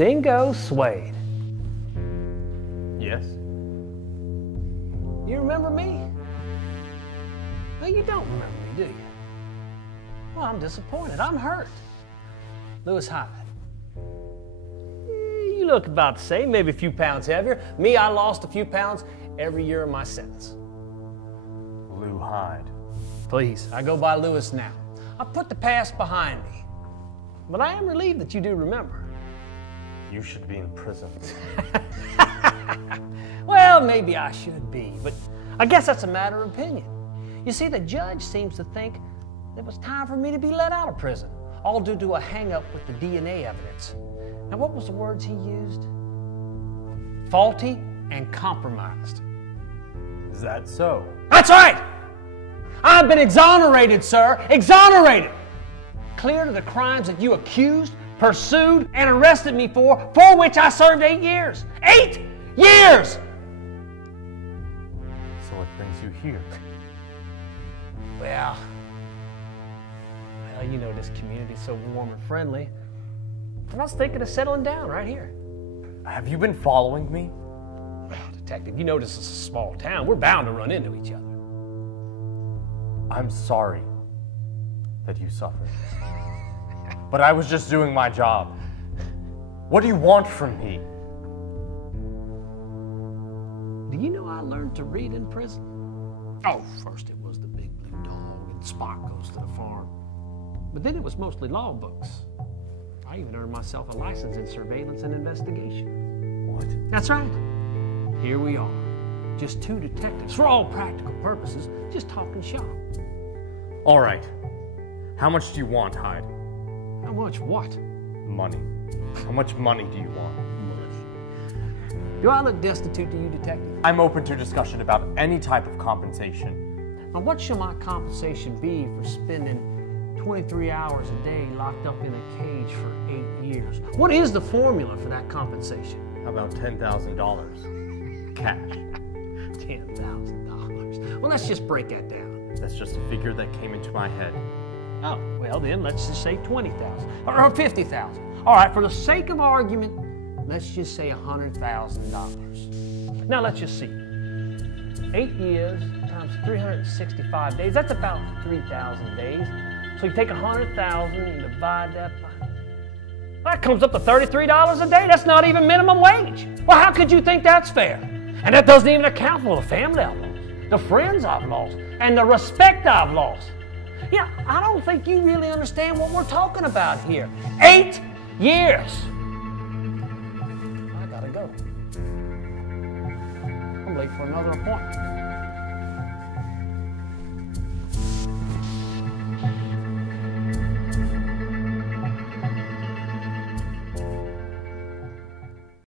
Dingo Suede. Yes? You remember me? No, you don't remember me, do you? Well, I'm disappointed. I'm hurt. Louis Hyde. You look about the same, maybe a few pounds heavier. Me, I lost a few pounds every year of my sentence. Lou Hyde. Please, I go by Louis now. I put the past behind me. But I am relieved that you do remember. You should be in prison. Well, maybe I should be, but I guess that's a matter of opinion. You see, the judge seems to think it was time for me to be let out of prison, all due to a hang-up with the DNA evidence. Now, what was the words he used? Faulty and compromised. Is that so? That's right! I've been exonerated, sir. Exonerated! Cleared of the crimes that you accused, pursued, and arrested me for which I served 8 years. 8 years! So what brings you here? Well, you know, this community's so warm and friendly. I was thinking of settling down right here. Have you been following me? Well, Detective, you know this is a small town. We're bound to run into each other. I'm sorry that you suffered. But I was just doing my job. What do you want from me? Do you know I learned to read in prison? Oh, first it was the Big Blue Dog and Spot Goes to the Farm. But then it was mostly law books. I even earned myself a license in surveillance and investigation. What? That's right. Here we are. Just two detectives, for all practical purposes, just talking shop. All right. How much do you want, Hyde? How much what? Money. How much money do you want? Do I look destitute to you, Detective? I'm open to discussion about any type of compensation. Now, what shall my compensation be for spending 23 hours a day locked up in a cage for 8 years? What is the formula for that compensation? How about $10,000? Cash. $10,000. Well, let's just break that down. That's just a figure that came into my head. Oh, well then, let's just say 20,000 or 50,000. All right, for the sake of argument, let's just say $100,000. Now let's just see. 8 years times 365 days, that's about 3,000 days. So you take 100,000 and divide that by... That comes up to $33 a day. That's not even minimum wage. Well, how could you think that's fair? And that doesn't even account for the family I've lost, the friends I've lost, and the respect I've lost. Yeah, I don't think you really understand what we're talking about here. 8 years. I gotta go. I'm late for another appointment.